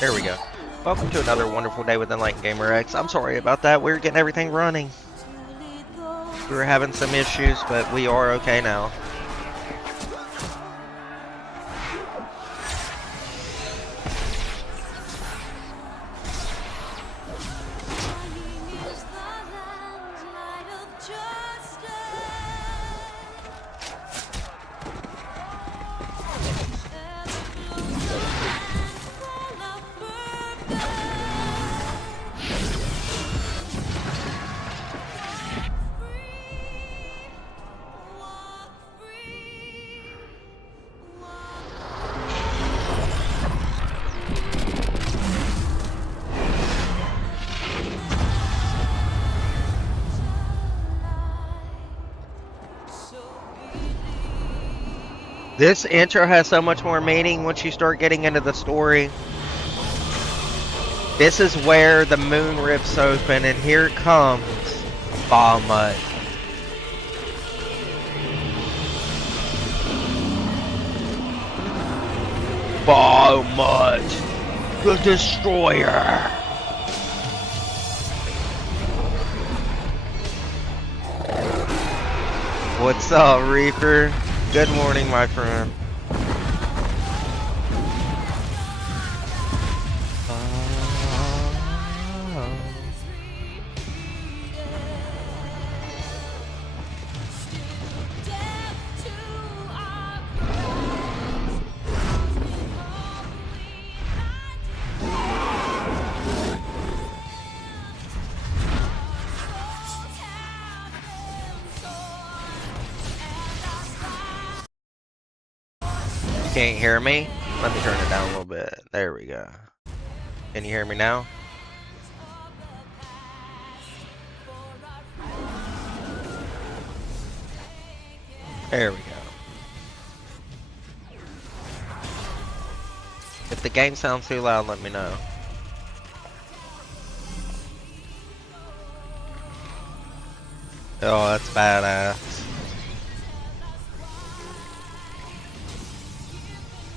There we go. Welcome to another wonderful day with Enlightened Gamer X. I'm sorry about that. We were getting everything running. We were having some issues, but we are okay now. This intro has so much more meaning once you start getting into the story. This is where the moon rips open, and here comes Bahamut. Bahamut, the Destroyer. What's up, Reaper? Good morning, my friend. Can't hear me? Let me turn it down a little bit. There we go. Can you hear me now? There we go. If the game sounds too loud, let me know. Oh, that's badass.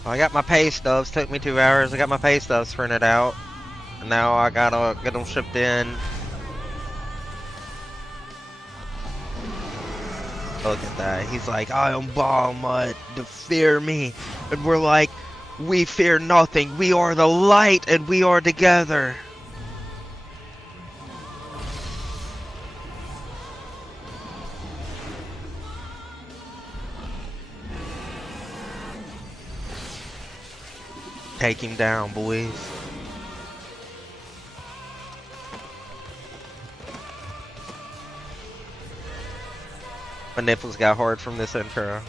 I got my pay stubs. Took me 2 hours. I got my pay stubs printed out. And now I gotta get them shipped in. Look at that. He's like, I am Bahamut, to fear me. And we're like, we fear nothing. We are the light and we are together. Take him down, boys. My nipples got hard from this intro.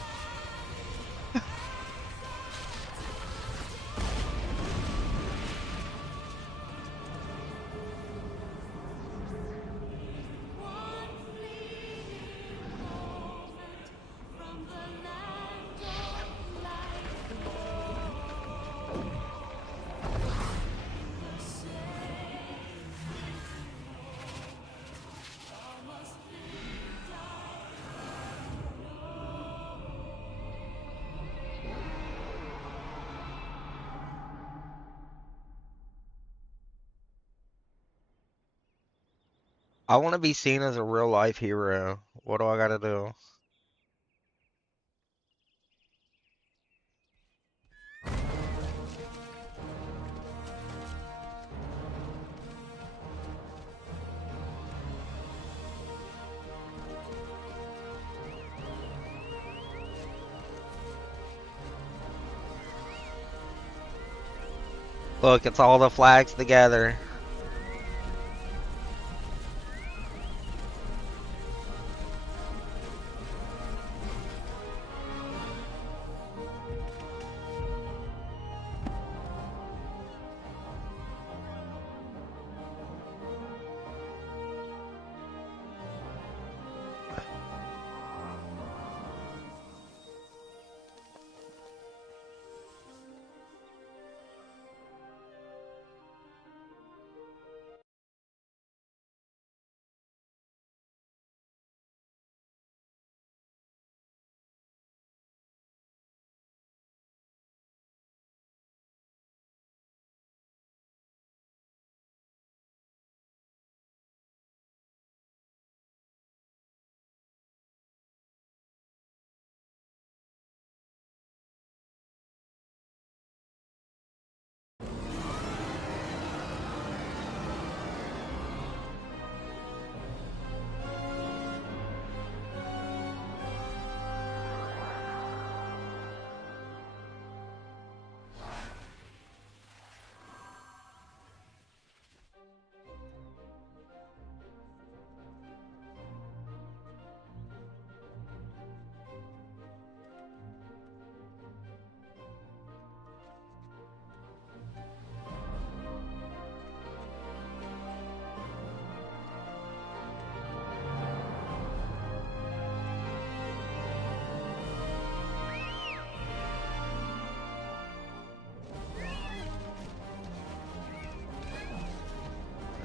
I want to be seen as a real life hero. What do I gotta do? Look, it's all the flags together.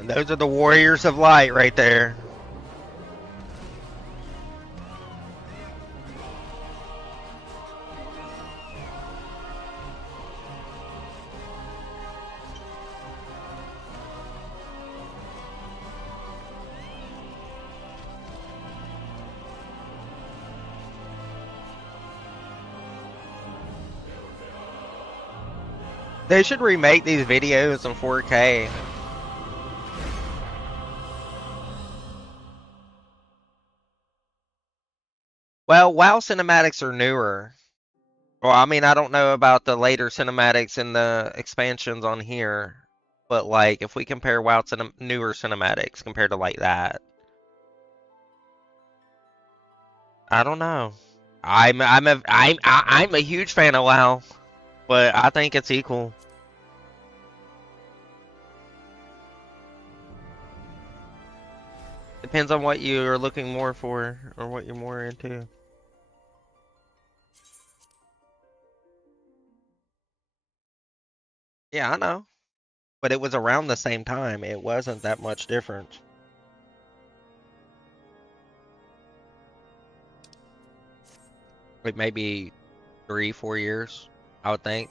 And those are the warriors of light right there. They should remake these videos in 4K. Well, WoW cinematics are newer. Well, I mean, I don't know about the later cinematics and the expansions on here, but like if we compare WoW newer cinematics compared to like that, I don't know. I'm a huge fan of WoW, but I think it's equal. Depends on what you're looking more for or what you're more into. Yeah, I know. But it was around the same time. It wasn't that much different. Like maybe 3-4 years, I would think.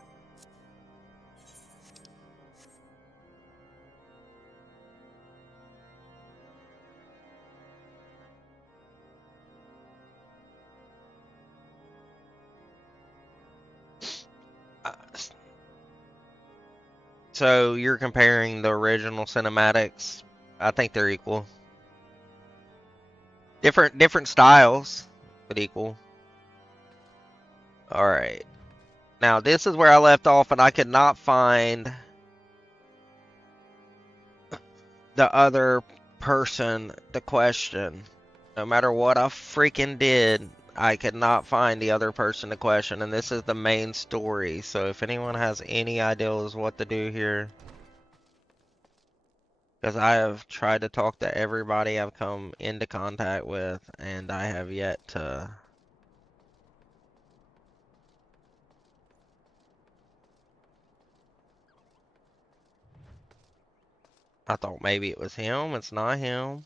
So you're comparing the original cinematics. I think they're equal. Different styles, but equal. All right. Now this is where I left off, and I could not find the other person to question. No matter what I freaking did, I could not find the other person to question, and this is the main story. So if anyone has any ideas what to do here, because I have tried to talk to everybody I've come into contact with, and I have yet to. I thought maybe it was him. It's not him.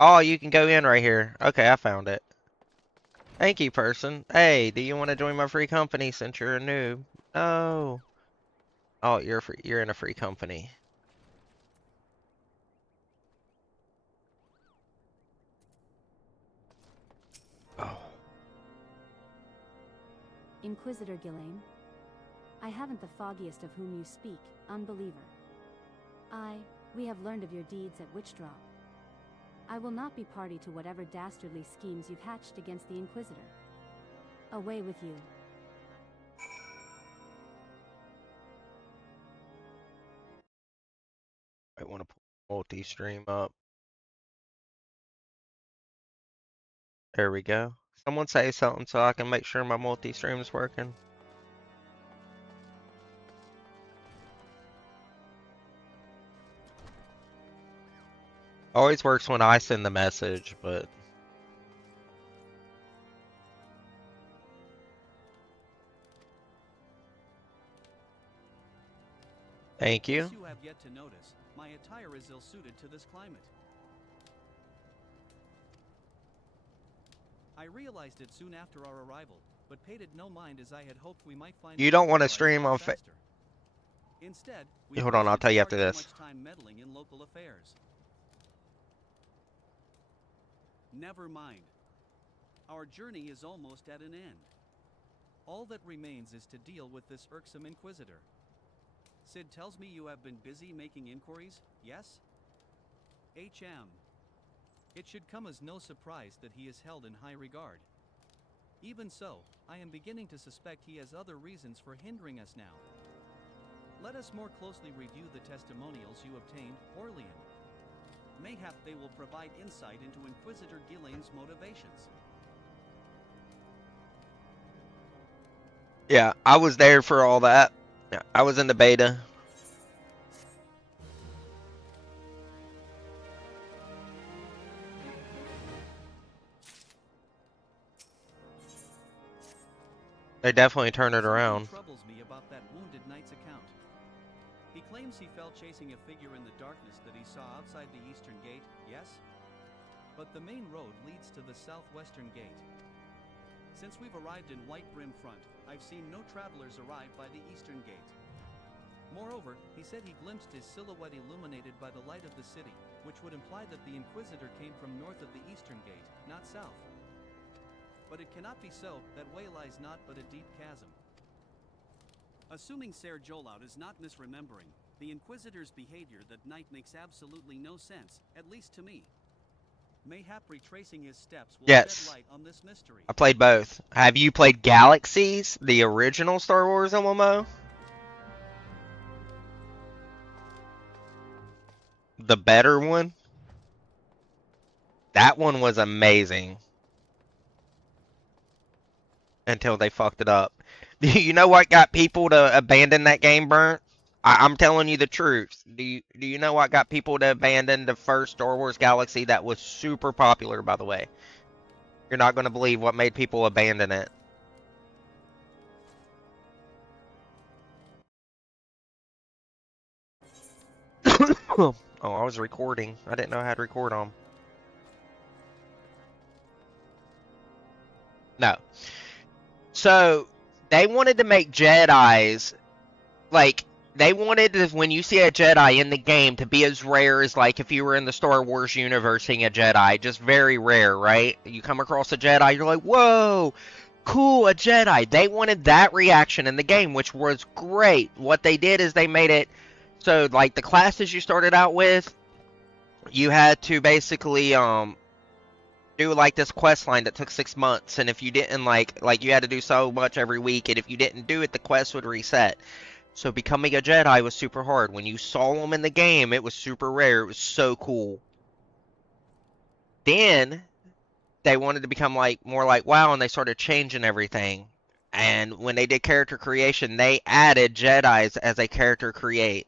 Oh, you can go in right here. Okay, I found it. Thank you, person. Hey, do you want to join my free company since you're a noob? No. Oh, you're free. You're in a free company. Oh. Inquisitor Ghislaine, I haven't the foggiest of whom you speak, unbeliever. We have learned of your deeds at Witchdrop. I will not be party to whatever dastardly schemes you've hatched against the Inquisitor. Away with you. I want to pull multi-stream up. There we go. Someone say something so I can make sure my multi-stream is working. Always works when I send the message, but thank you. As you have yet to notice, my attire is ill-suited to this climate. I realized it soon after our arrival, but paid it no mind as I had hoped we might find. You don't want to stream on Instead, hold on, I'll tell you after this. Much time meddling in local affairs. Never mind. Our journey is almost at an end. All that remains is to deal with this irksome Inquisitor. Sid tells me you have been busy making inquiries, yes? HM. It should come as no surprise that he is held in high regard. Even so, I am beginning to suspect he has other reasons for hindering us now. Let us more closely review the testimonials you obtained, Orlean. Mayhap they will provide insight into Inquisitor Ghislaine's motivations. Yeah, I was there for all that. Yeah, I was in the beta. They definitely turned it around. Troubles me about that wounded knight's account. He claims he fell chasing a figure in the darkness that he saw outside the eastern gate, yes? But the main road leads to the southwestern gate. Since we've arrived in White Brim Front, I've seen no travelers arrive by the eastern gate. Moreover, he said he glimpsed his silhouette illuminated by the light of the city, which would imply that the Inquisitor came from north of the eastern gate, not south. But it cannot be so, that way lies naught but a deep chasm. Assuming Ser Jolout is not misremembering, the Inquisitor's behavior that night makes absolutely no sense, at least to me. Mayhap retracing his steps will Yes. shed light on this mystery. I played both. Have you played Galaxies, the original Star Wars MMO? The better one? That one was amazing. Until they fucked it up. Do you know what got people to abandon that game, Burnt? I'm telling you the truth. Do you know what got people to abandon the first Star Wars Galaxy that was super popular, by the way? You're not going to believe what made people abandon it. Oh, I was recording. I didn't know how to record on. No. So, they wanted to make Jedis, like, they wanted to, when you see a Jedi in the game to be as rare as, like, if you were in the Star Wars universe seeing a Jedi. Just very rare, right? You come across a Jedi, you're like, whoa, cool, a Jedi. They wanted that reaction in the game, which was great. What they did is they made it so, like, the classes you started out with, you had to basically, do like this quest line that took 6 months, and if you didn't like you had to do so much every week, and if you didn't do it, the quest would reset. So becoming a Jedi was super hard. When you saw them in the game, it was super rare. It was so cool. Then they wanted to become like more like WoW, and they started changing everything. And when they did character creation, they added Jedis as a character create.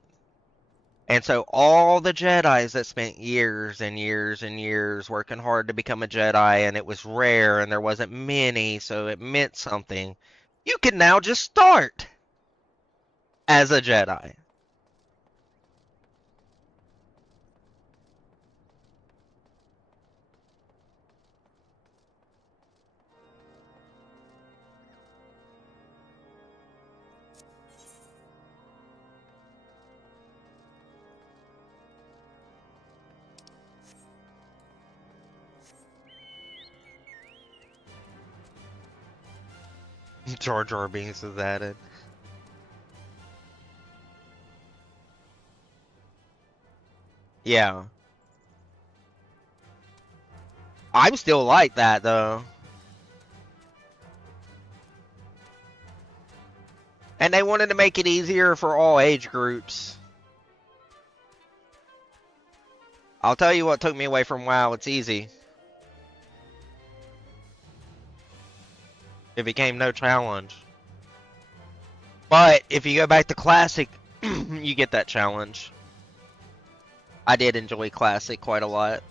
And so all the Jedis that spent years and years and years working hard to become a Jedi, and it was rare and there wasn't many, so it meant something, you can now just start as a Jedi. Jar Jar Binks is added. Yeah. I'm still like that, though. And they wanted to make it easier for all age groups. I'll tell you what took me away from WoW. It's easy. It became no challenge. But if you go back to Classic, you get that challenge. I did enjoy Classic quite a lot.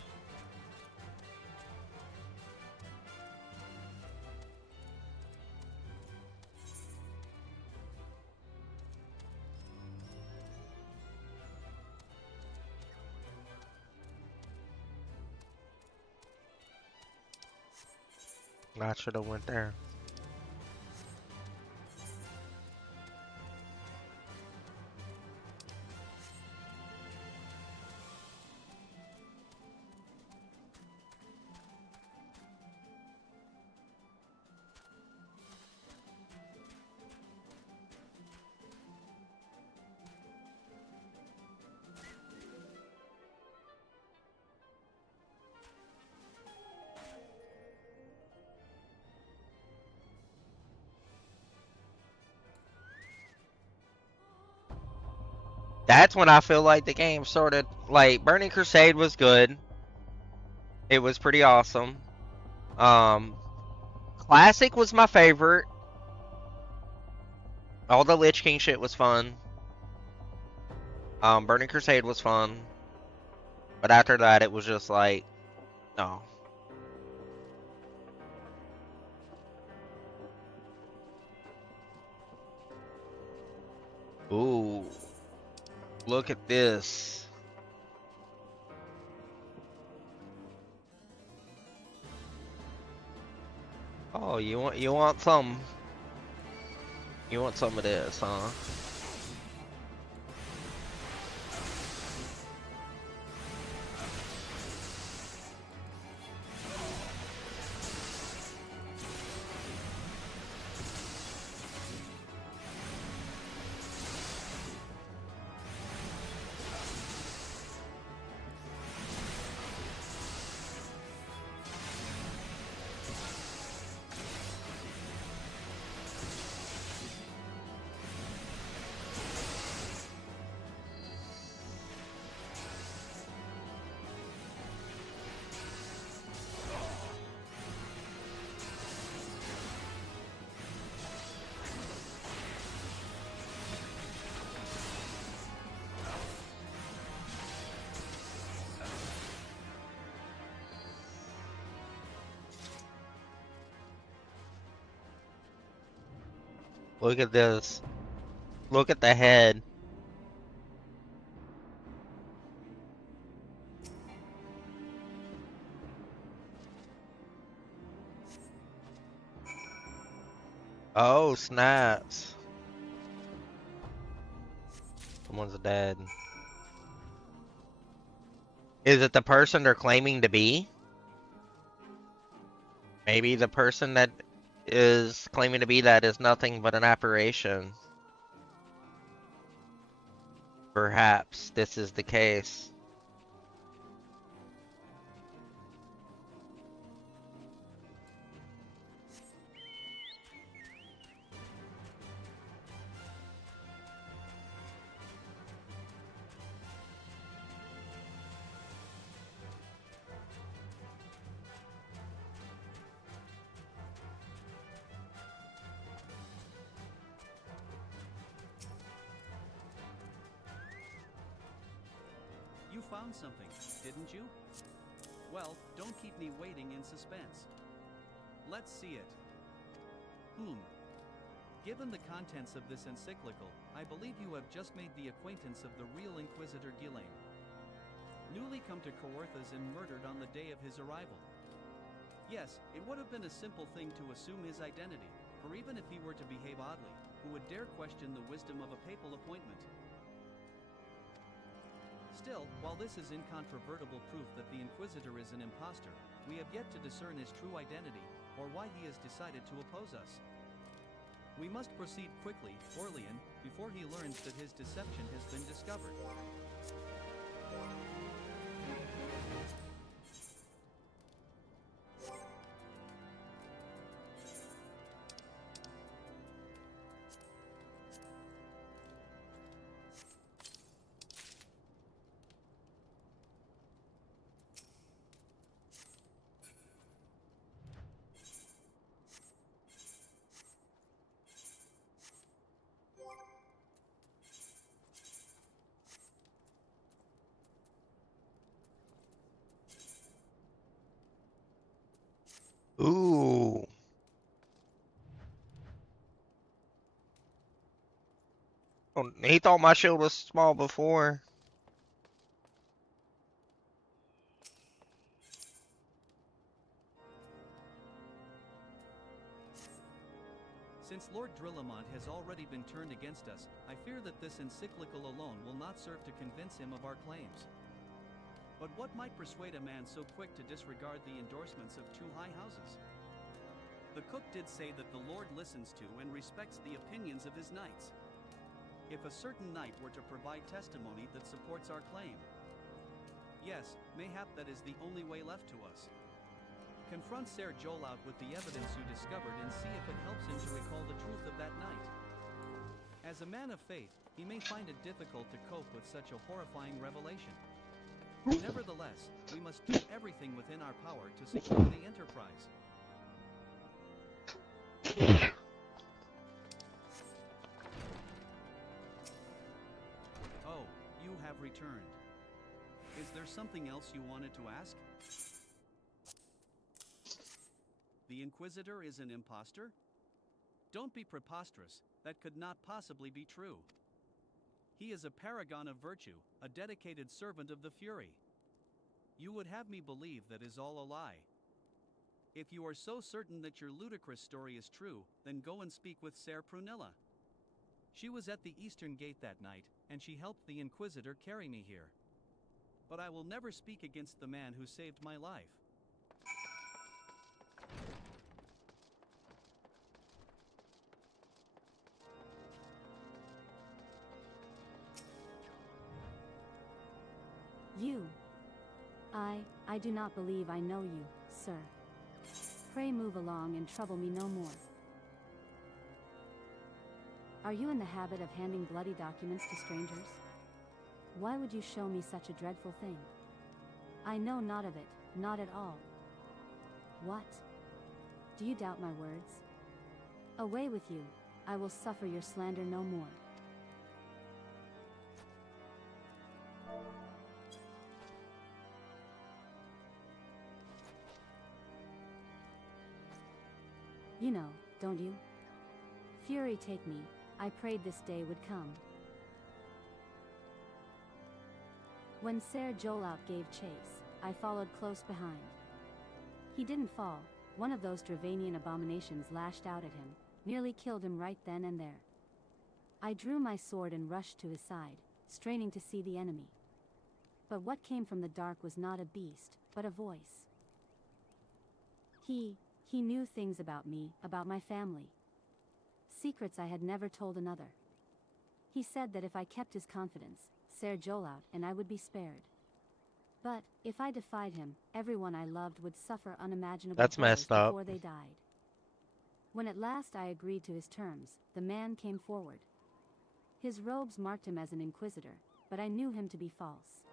I should have went there. That's when I feel like the game started. Like, Burning Crusade was good. It was pretty awesome. Classic was my favorite. All the Lich King shit was fun. Burning Crusade was fun. But after that, it was just like, no. Ooh. Look at this. Oh, you want some of this, huh? Look at this. Look at the head. Oh, snaps. Someone's dead. Is it the person they're claiming to be? Maybe the person that is claiming to be that is nothing but an apparition. Perhaps this is the case. You found something, didn't you? Well, don't keep me waiting in suspense. Let's see it. Given the contents of this encyclical, I believe you have just made the acquaintance of the real Inquisitor Ghislaine. Newly come to Coerthas and murdered on the day of his arrival. Yes, it would have been a simple thing to assume his identity, for even if he were to behave oddly, who would dare question the wisdom of a papal appointment? Still, while this is incontrovertible proof that the Inquisitor is an impostor, we have yet to discern his true identity, or why he has decided to oppose us. We must proceed quickly, Orlean, before he learns that his deception has been discovered. Ooh. Oh, he thought my shield was small before. Since Lord Drillamont has already been turned against us, I fear that this encyclical alone will not serve to convince him of our claims. But what might persuade a man so quick to disregard the endorsements of two high houses? The cook did say that the Lord listens to and respects the opinions of his knights. If a certain knight were to provide testimony that supports our claim, yes, mayhap that is the only way left to us. Confront Ser Jolaut with the evidence you discovered and see if it helps him to recall the truth of that night. As a man of faith, he may find it difficult to cope with such a horrifying revelation. Nevertheless, we must do everything within our power to secure the enterprise. Oh, you have returned. Is there something else you wanted to ask? The Inquisitor is an impostor? Don't be preposterous. That could not possibly be true. He is a paragon of virtue, a dedicated servant of the Fury. You would have me believe that is all a lie. If you are so certain that your ludicrous story is true, then go and speak with Ser Prunella. She was at the Eastern Gate that night, and she helped the Inquisitor carry me here. But I will never speak against the man who saved my life. You. I do not believe I know you, sir. Pray move along and trouble me no more. Are you in the habit of handing bloody documents to strangers? Why would you show me such a dreadful thing? I know not of it, not at all. What? Do you doubt my words? Away with you, I will suffer your slander no more. You know, don't you? Fury take me, I prayed this day would come. When Ser Jolaut gave chase, I followed close behind. He didn't fall, one of those Dravanian abominations lashed out at him, nearly killed him right then and there. I drew my sword and rushed to his side, straining to see the enemy. But what came from the dark was not a beast, but a voice. He knew things about me, about my family. Secrets I had never told another. He said that if I kept his confidence, Ser Jolaut and I would be spared. But, if I defied him, everyone I loved would suffer unimaginable That's horrors messed up. before they died. When at last I agreed to his terms, the man came forward. His robes marked him as an inquisitor, but I knew him to be false.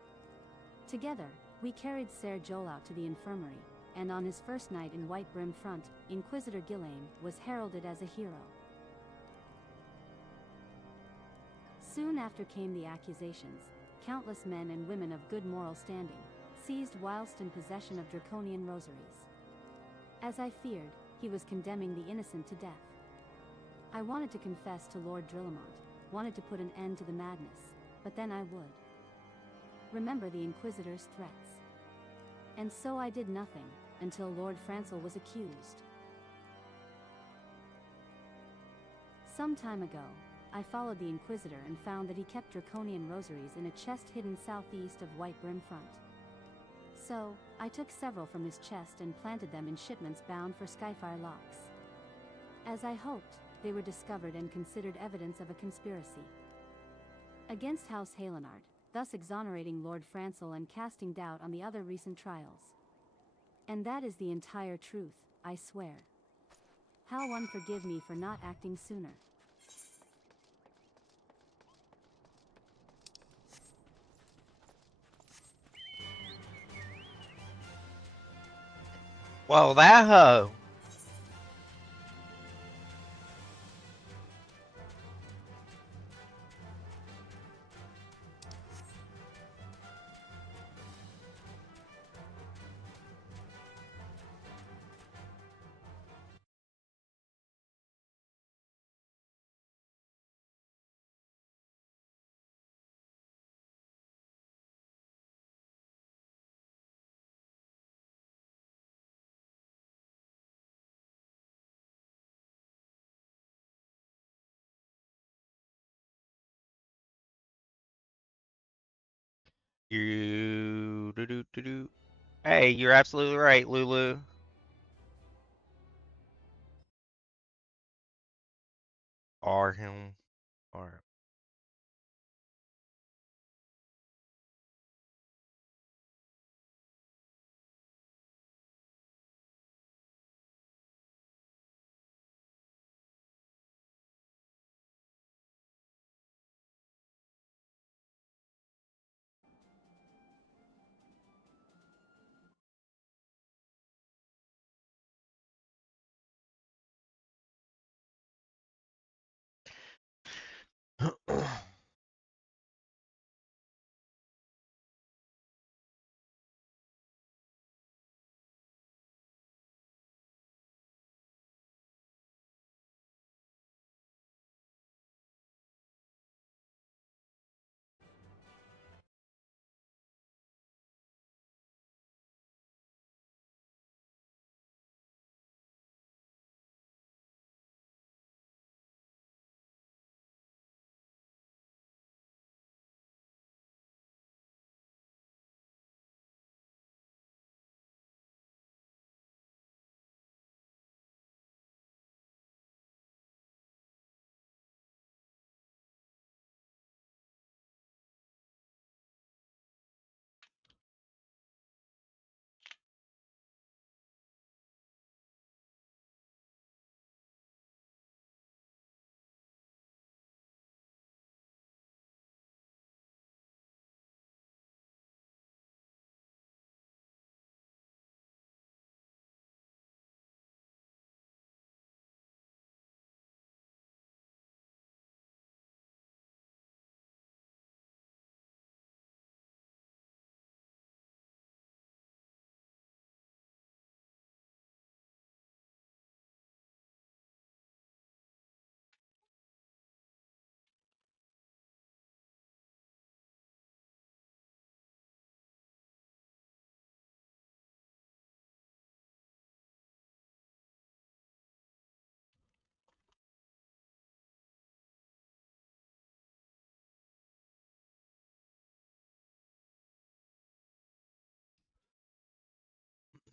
Together, we carried Ser Jolaut to the infirmary, and on his first night in White Brim Front, Inquisitor Gillane was heralded as a hero. Soon after came the accusations. Countless men and women of good moral standing, seized whilst in possession of draconian rosaries. As I feared, he was condemning the innocent to death. I wanted to confess to Lord Drillamont, wanted to put an end to the madness, but then I would remember the Inquisitor's threats. And so I did nothing, until Lord Francel was accused. Some time ago, I followed the Inquisitor and found that he kept draconian rosaries in a chest hidden southeast of White Brim Front. So, I took several from his chest and planted them in shipments bound for Skyfire Locks. As I hoped, they were discovered and considered evidence of a conspiracy against House Halenard, thus exonerating Lord Francel and casting doubt on the other recent trials. And that is the entire truth, I swear. How one forgive me for not acting sooner. Well, that hoe. You do do do do. Hey, you're absolutely right, Lulu. Are him. Are.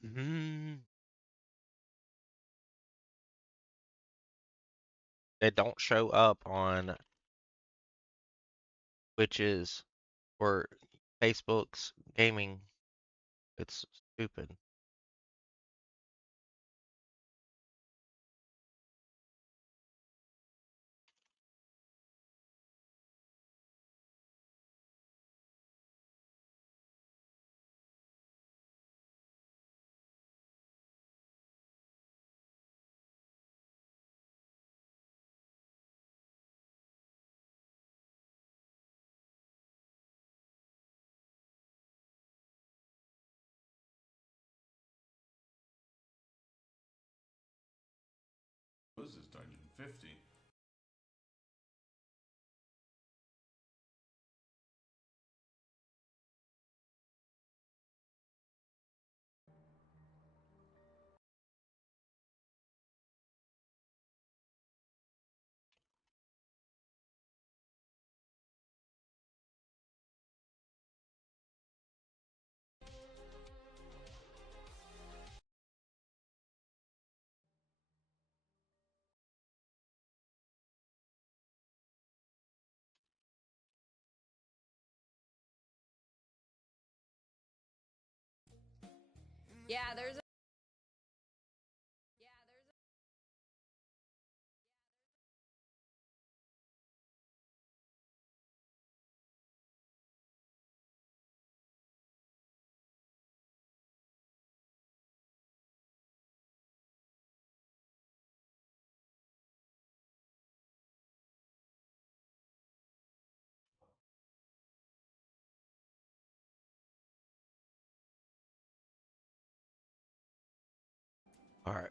Mhm. They don't show up on Twitch's or Facebook's gaming. It's stupid. What is this dungeon? 50. Yeah, there's a All right.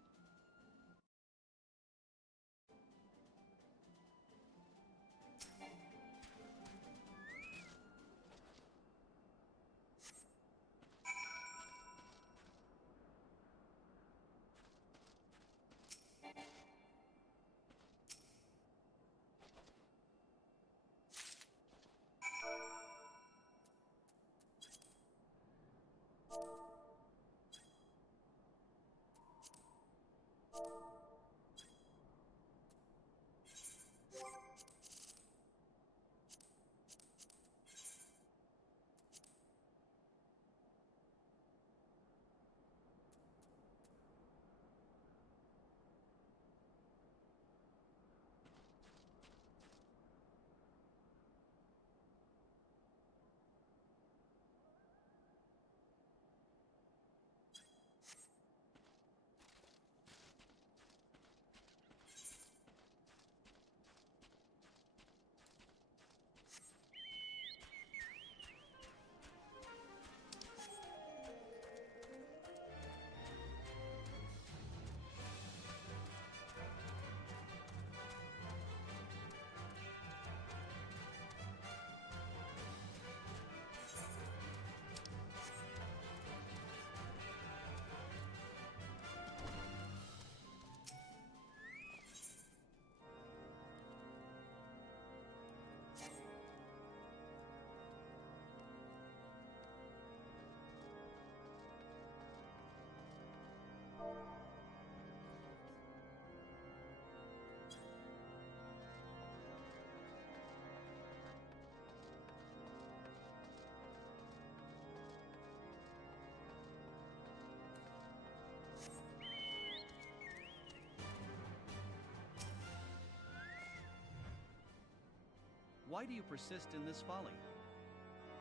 Why do you persist in this folly?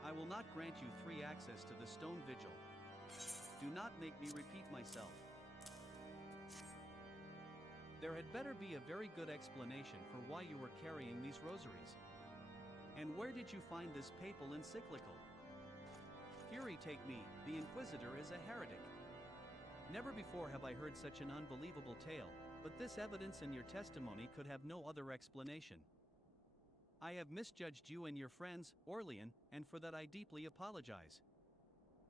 I will not grant you free access to the stone vigil. Do not make me repeat myself. There had better be a very good explanation for why you were carrying these rosaries. And where did you find this papal encyclical? Fury take me, the Inquisitor is a heretic. Never before have I heard such an unbelievable tale, but this evidence and your testimony could have no other explanation. I have misjudged you and your friends, Orlean, and for that I deeply apologize.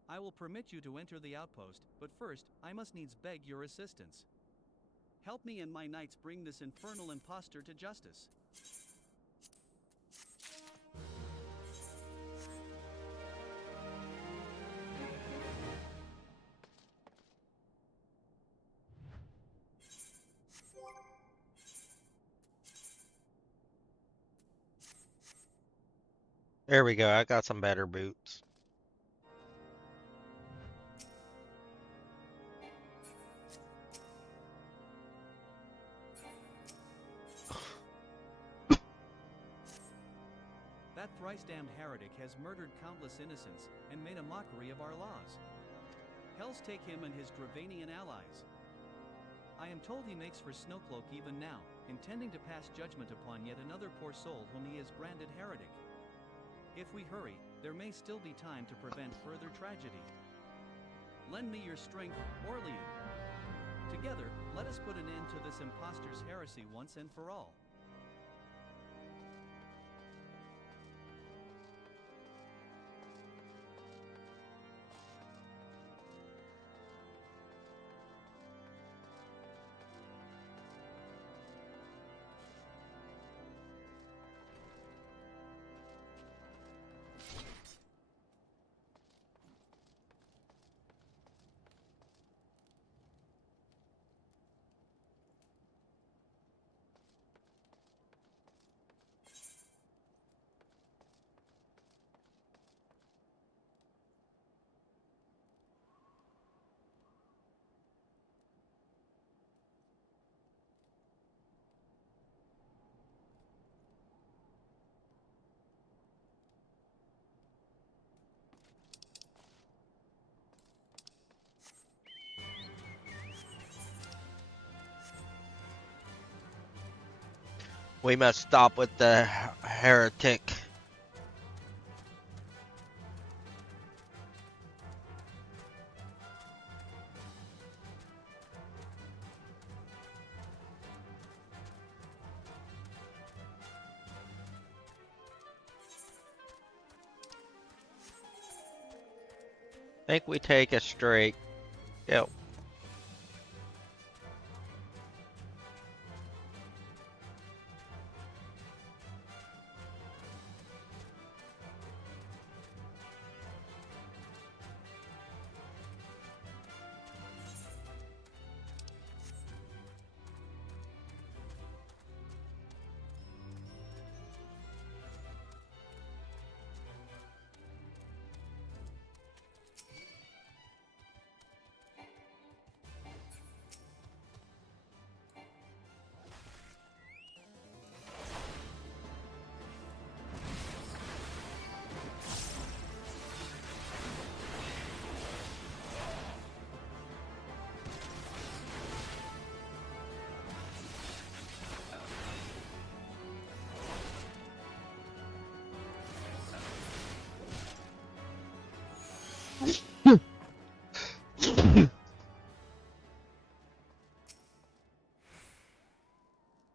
I will permit you to enter the outpost, but first, I must needs beg your assistance. Help me and my knights bring this infernal impostor to justice. There we go. I got some better boots. That thrice-damned heretic has murdered countless innocents and made a mockery of our laws. Hells take him and his Dravanian allies. I am told he makes for Snowcloak even now, intending to pass judgment upon yet another poor soul whom he has branded heretic. If we hurry, there may still be time to prevent further tragedy. Lend me your strength, Orlean. Together, let us put an end to this impostor's heresy once and for all. We must stop with the heretic. Think we take a straight. Yep.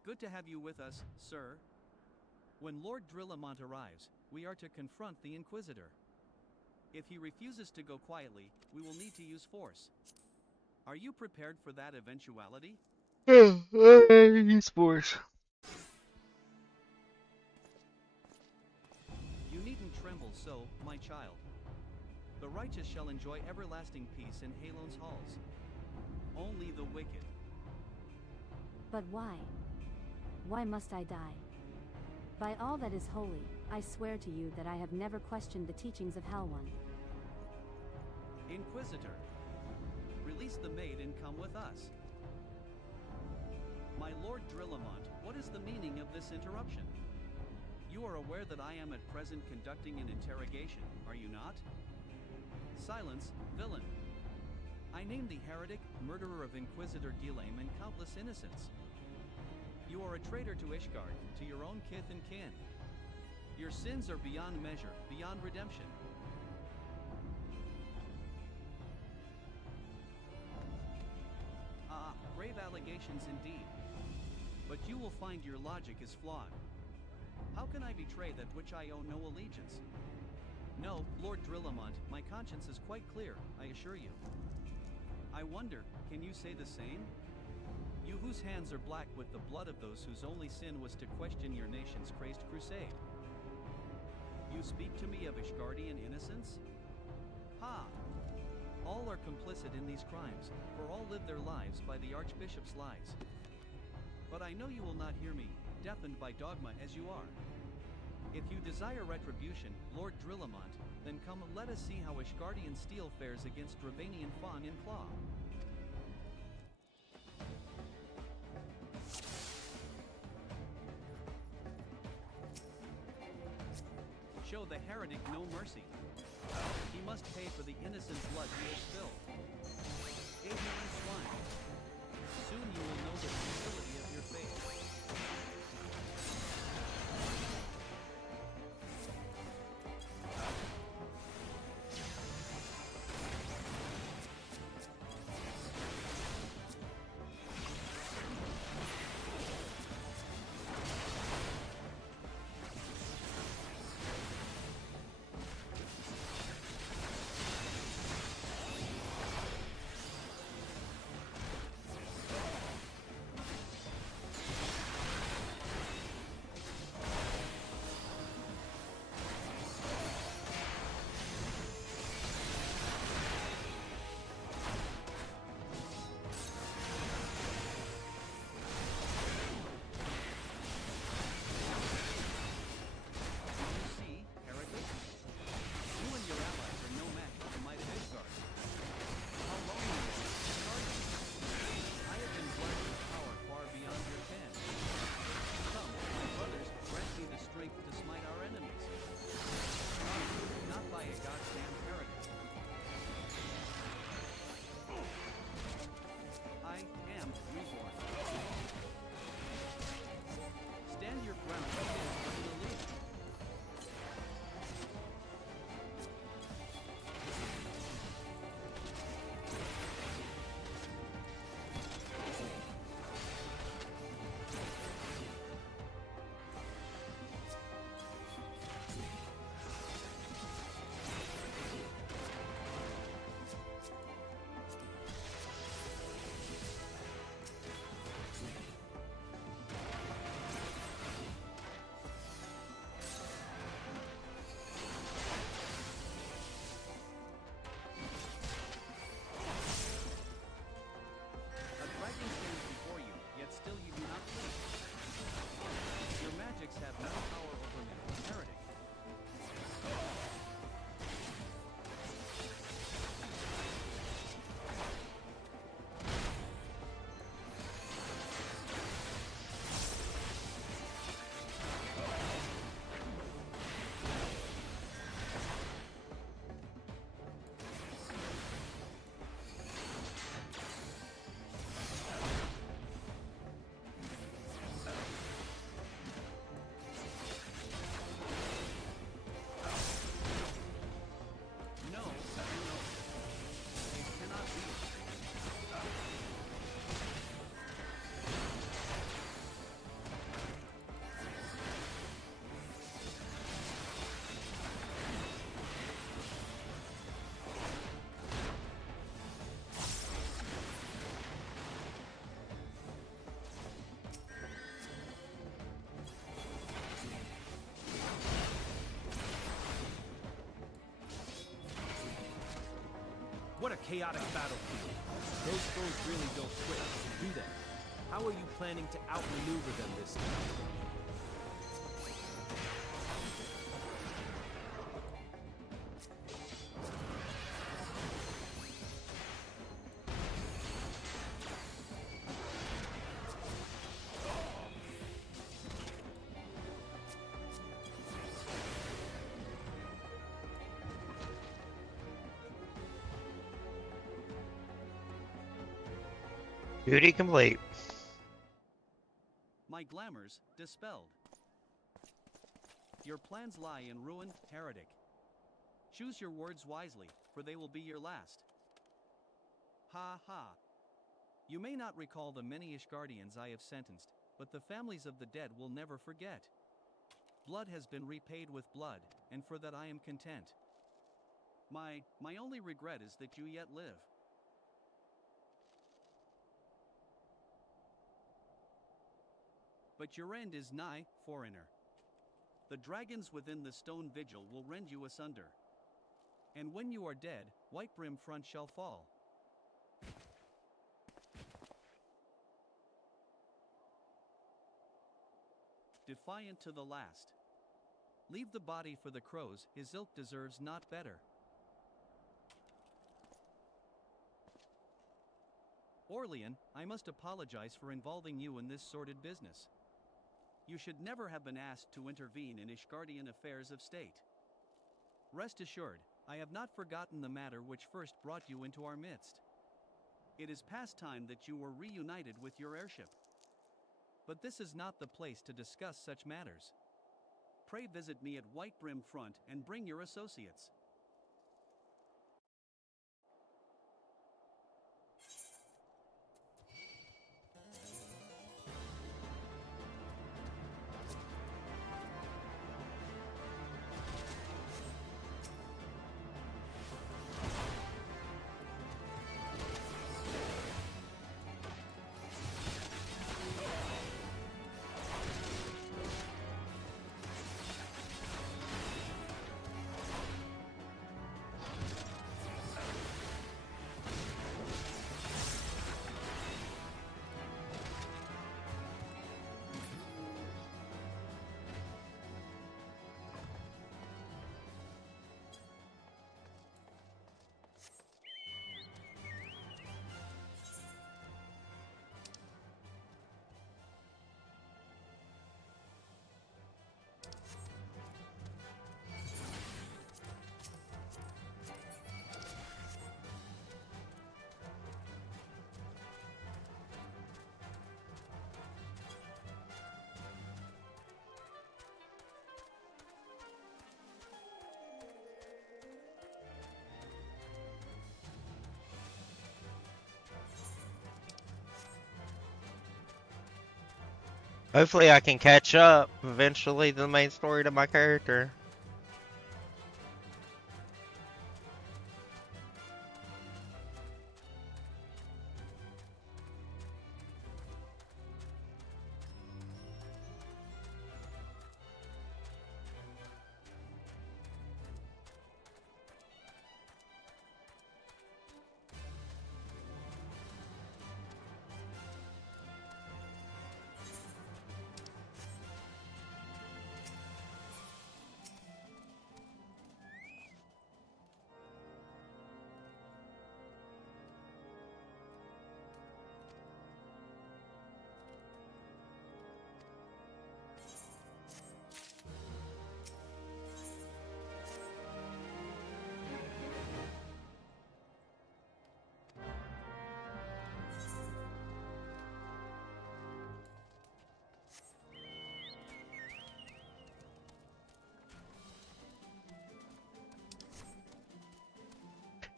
Good to have you with us, sir. When Lord Drillamont arrives, we are to confront the Inquisitor. If he refuses to go quietly, we will need to use force. Are you prepared for that eventuality? Use force. You needn't tremble so, my child. The righteous shall enjoy everlasting peace in Halon's halls. Only the wicked. But why? Why must I die? By all that is holy, I swear to you that I have never questioned the teachings of Halwan. Inquisitor, release the maid and come with us. My Lord Drillamont, what is the meaning of this interruption? You are aware that I am at present conducting an interrogation, are you not? Silence, villain. I name the heretic, murderer of Inquisitor Ghislaine and countless innocents. You are a traitor to Ishgard, to your own kith and kin. Your sins are beyond measure, beyond redemption. Ah, grave allegations indeed. But you will find your logic is flawed. How can I betray that which I owe no allegiance? No, Lord Drillamont, my conscience is quite clear, I assure you. I wonder, can you say the same? You whose hands are black with the blood of those whose only sin was to question your nation's crazed crusade. You speak to me of Ishgardian innocence? Ha! All are complicit in these crimes, for all live their lives by the Archbishop's lies. But I know you will not hear me, deafened by dogma as you are. If you desire retribution, Lord Drillamont, then come and let us see how Ishgardian steel fares against Dravanian Fang and Claw. Show the heretic no mercy. He must pay for the innocent blood he has spilled. Ignorant swine. Soon you will know the futility of your faith. What a chaotic battlefield. Those foes really don't quit, do they? How are you planning to outmaneuver them this time? Duty complete. My glamours dispelled. Your plans lie in ruin, heretic. Choose your words wisely, for they will be your last. Ha ha. You may not recall the many Ishgardians I have sentenced, but the families of the dead will never forget. Blood has been repaid with blood, and for that I am content. My only regret is that you yet live. But your end is nigh, foreigner. The dragons within the stone vigil will rend you asunder. And when you are dead, Whitebrim front shall fall. Defiant to the last. Leave the body for the crows, his ilk deserves not better. Orlean, I must apologize for involving you in this sordid business. You should never have been asked to intervene in Ishgardian affairs of state. Rest assured, I have not forgotten the matter which first brought you into our midst. It is past time that you were reunited with your airship. But this is not the place to discuss such matters. Pray visit me at White Brim Front and bring your associates. Hopefully I can catch up eventually to the main story to my character.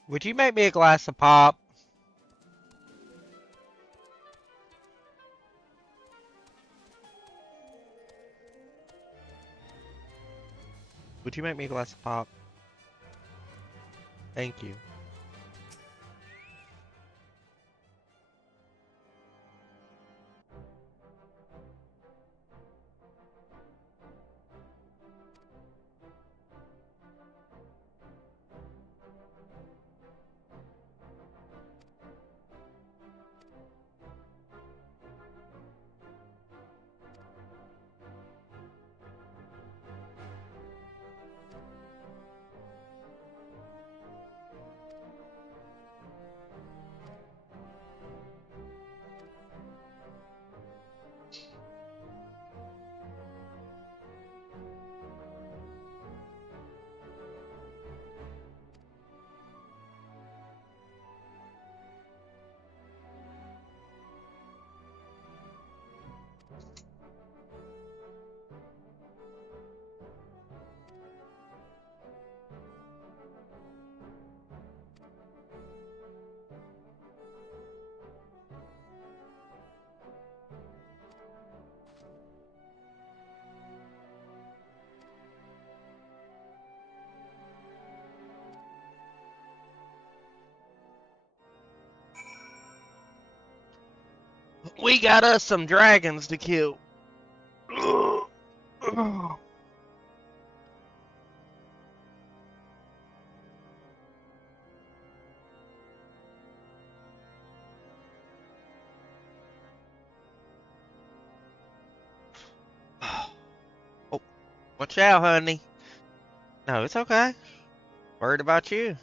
Would you make me a glass of pop? Would you make me a glass of pop? Thank you. We got us some dragons to kill. Oh, Watch out, honey. No, it's okay. Worried about you.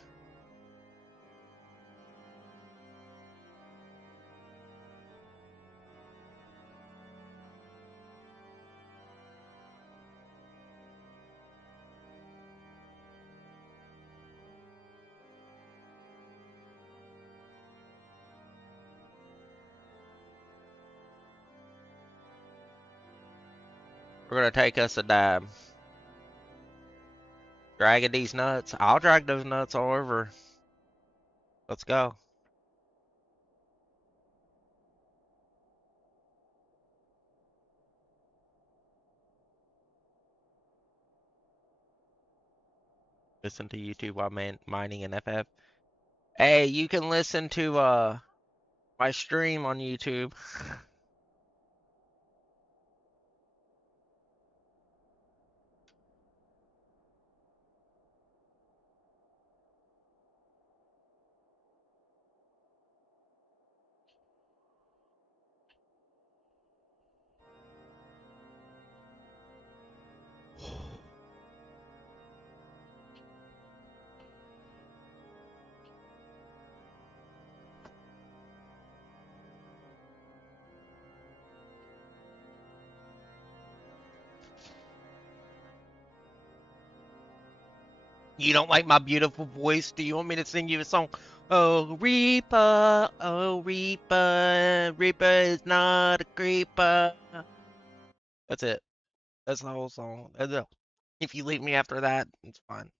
We're gonna take us a dab. Dragging these nuts. I'll drag those nuts all over. Let's go. Listen to YouTube while mining in FF. Hey, you can listen to my stream on YouTube. You don't like my beautiful voice? Do you want me to sing you a song? Oh, Reaper, Reaper is not a creeper. That's it. That's the whole song. That's it. If you leave me after that, it's fine.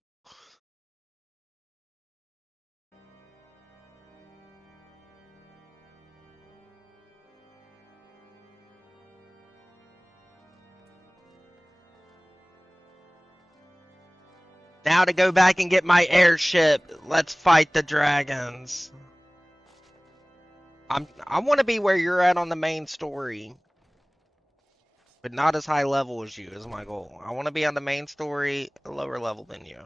Now to go back and get my airship. Let's fight the dragons. I want to be where you're at on the main story, but not as high level as you is my goal. I want to be on the main story, a lower level than you.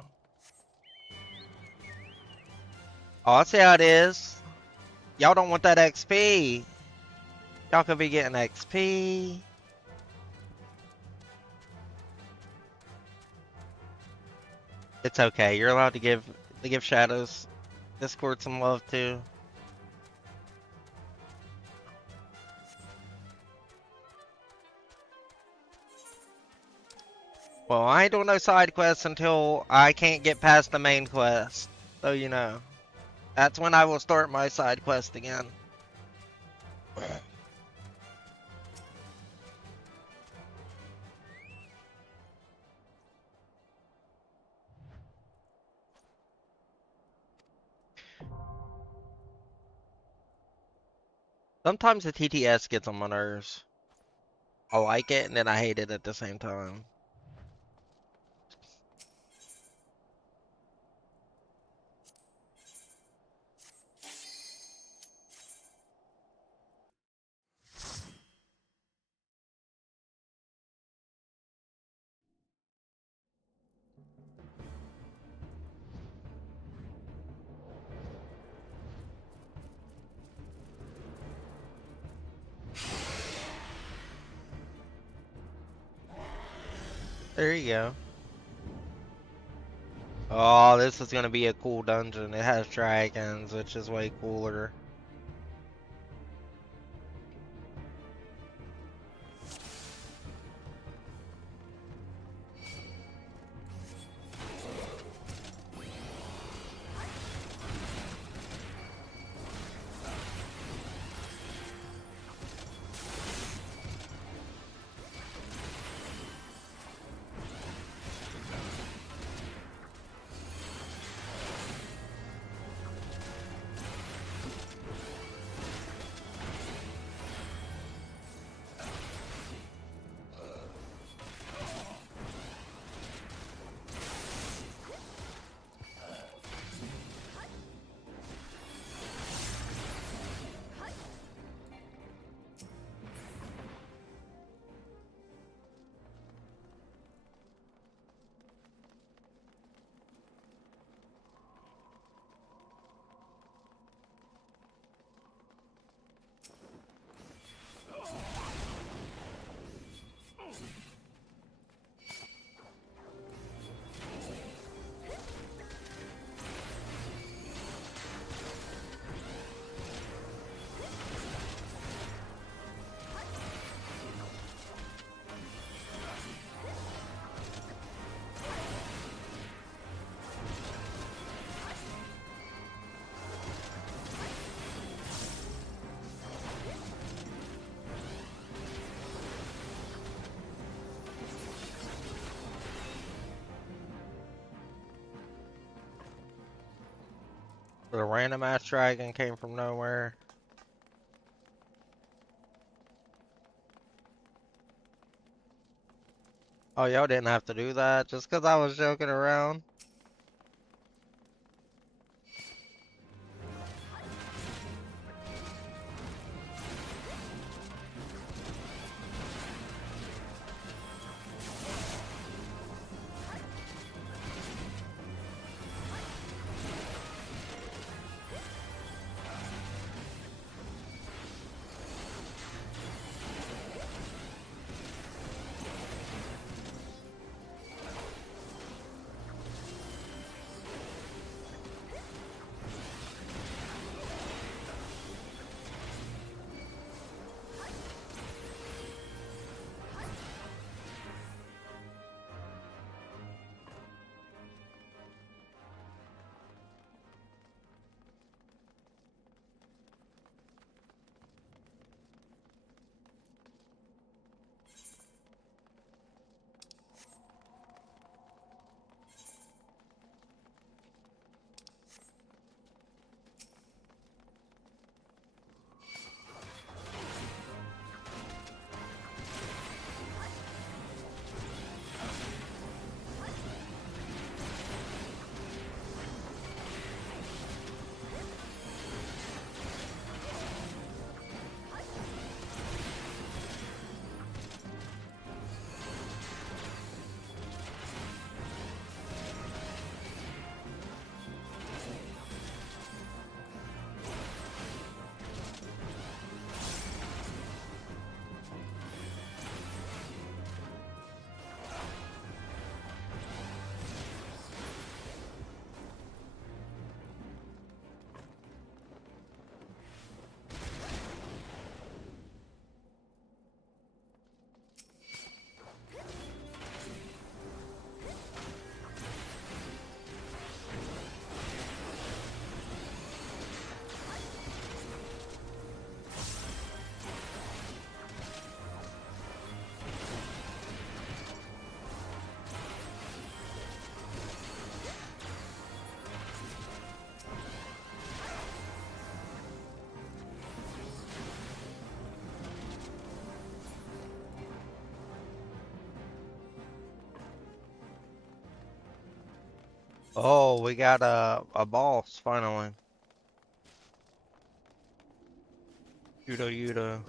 Oh, I see how it is. Y'all don't want that XP. Y'all could be getting XP. It's okay. You're allowed to give Shadows Discord some love too. Well, I ain't doing no side quests until I can't get past the main quest. So you know. That's when I will start my side quest again. Sometimes the TTS gets on my nerves. I like it and then I hate it at the same time. There you go. Oh, this is gonna be a cool dungeon. It has dragons, which is way cooler. The random ass dragon came from nowhere. Oh, y'all didn't have to do that just 'cause I was joking around. Oh, we got a boss finally. Yuda.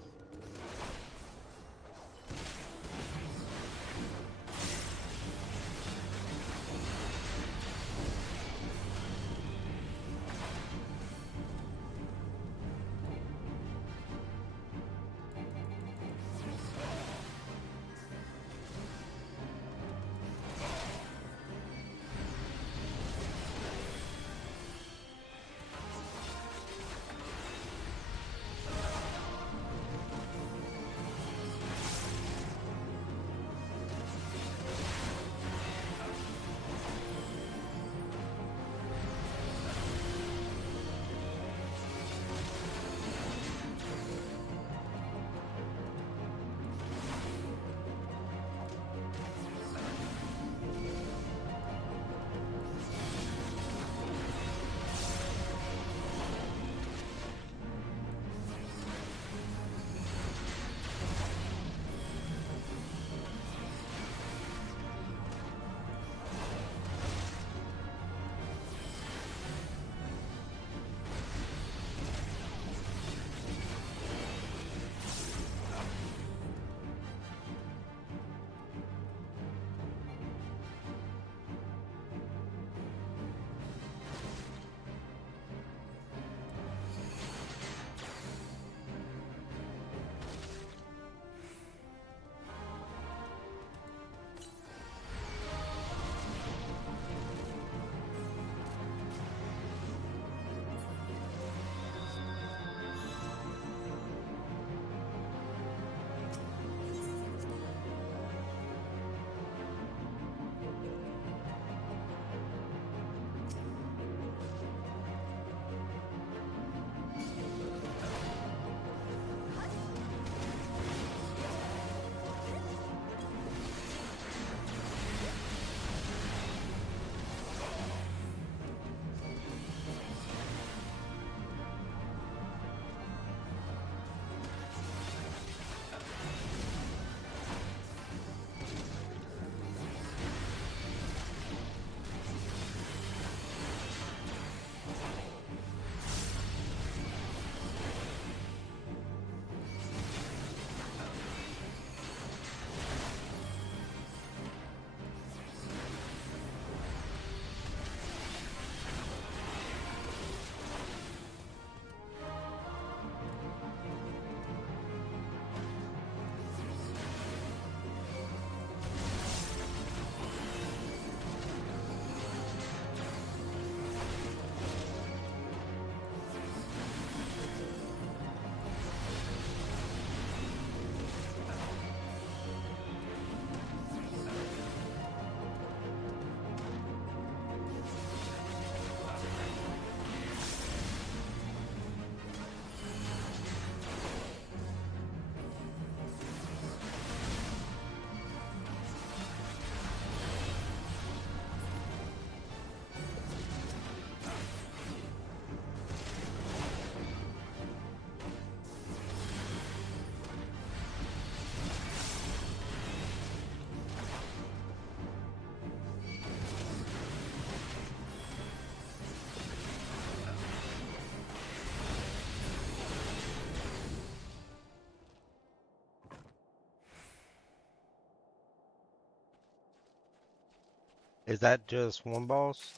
Is that just one boss?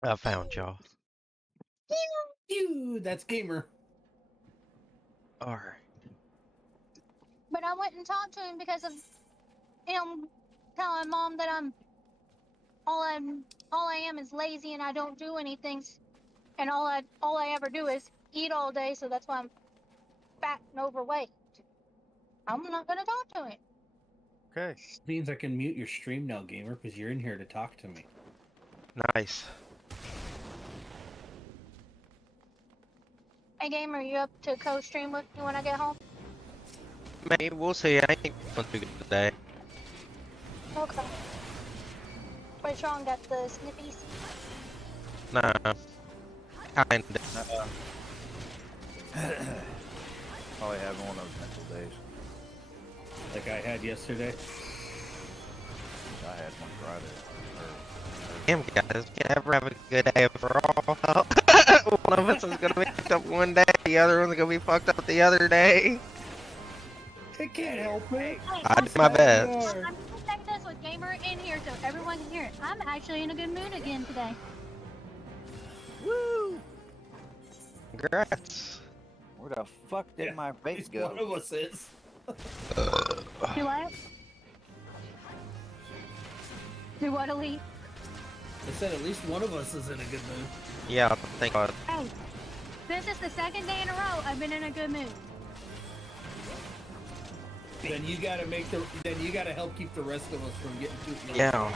I found y'all. Ew, that's gamer. Alright. But I wouldn't talk to him because of him telling mom that all I am is lazy and I don't do anything, and all I ever do is eat all day, so that's why I'm fat and overweight. I'm not gonna talk to him. Okay. Means I can mute your stream now, gamer, because you're in here to talk to me. Nice. Hey gamer, you up to co-stream with me when I get home? Maybe we'll see. I ain't feeling too good today. Okay. Wait, Sean got the snippies? Nah. Kinda. Probably having one of those mental days. Like I had yesterday. I had one Friday. Damn, guys, we can't ever have a good day overall. One of us is gonna be fucked up one day, the other one's gonna be fucked up the other day. I can't help it. I do my best. I'm gonna say this with gamer in here so everyone can hear it. I'm actually in a good mood again today. Woo! Congrats. Where the fuck did my At vape least go? one of us is. Do what? Do what, Elite? I said at least one of us is in a good mood. Yeah, thank God. Hey, this is the second day in a row I've been in a good mood. Then you gotta help keep the rest of us from getting too drunk. Yeah.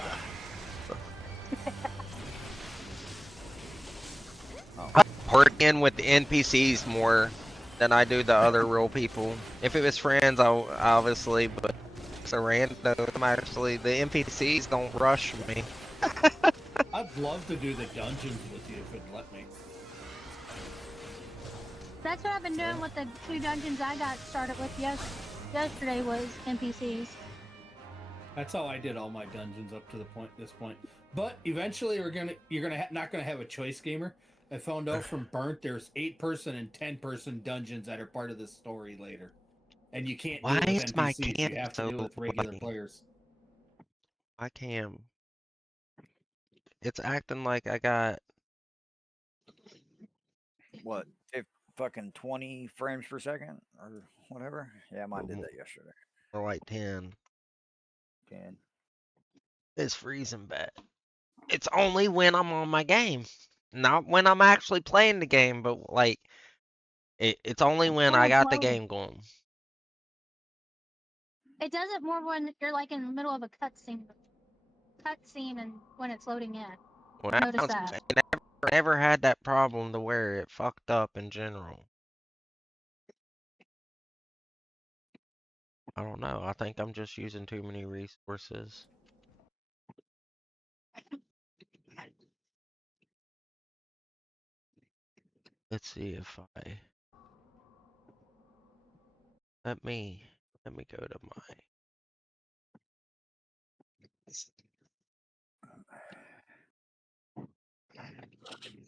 Oh. I work in with the NPCs more than I do the other real people. If it was friends, I obviously, but it's a random. Actually, the NPCs don't rush me. I'd love to do the dungeons with you if it'd let me. This That's what I've been doing with the 2 dungeons I got started with yesterday was NPCs. That's how I did all my dungeons up to this point. But eventually, you're not gonna have a choice, gamer. I found out from Burnt there's 8-person and 10-person dungeons that are part of the story later, and you can't do Why it with is my NPCs. cam You have to do it so with regular funny? players. My cam. It's acting like I got What? Fucking 20 frames per second or whatever? Yeah, mine did that yesterday. or like 10. 10. It's freezing bad. It's only when I'm on my game. Not when I'm actually playing the game, but like it's only when I got the game going. It does it more when you're like in the middle of a cutscene and when it's loading in. When I've I noticed that. never had that problem to where it fucked up in general. I don't know. I think I'm just using too many resources. Let's see if let me go to my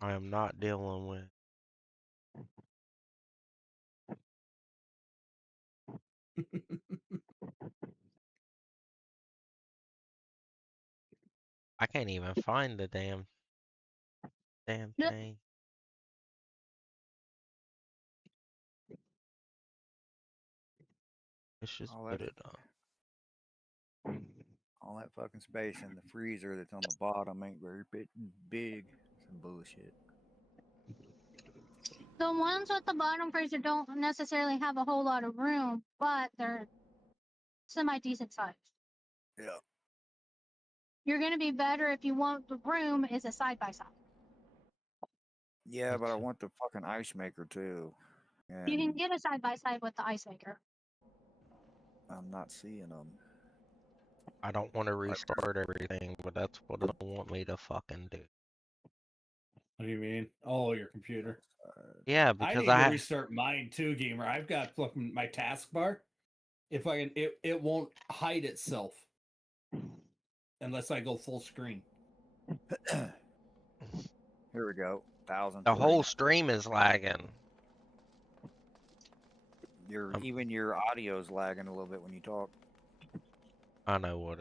I am not dealing with I can't even find the damn thing. Let's just All that, put it up. all that fucking space in the freezer that's on the bottom ain't very big. Some bullshit. The ones with the bottom freezer don't necessarily have a whole lot of room, but they're semi-decent size. Yeah. You're gonna be better if you want the room is a side by side. Yeah, but I want the fucking ice maker too. You can And get a side by side with the ice maker. I'm not seeing them. I don't want to restart everything, but that's what it'll want me to fucking do. What do you mean? Oh, your computer. Yeah, I because need to restart mine too, gamer. I've got fucking my taskbar. If I can, it won't hide itself unless I go full screen. Here we go. 1,000. the whole stream is lagging. Even your audio's lagging a little bit when you talk. I know what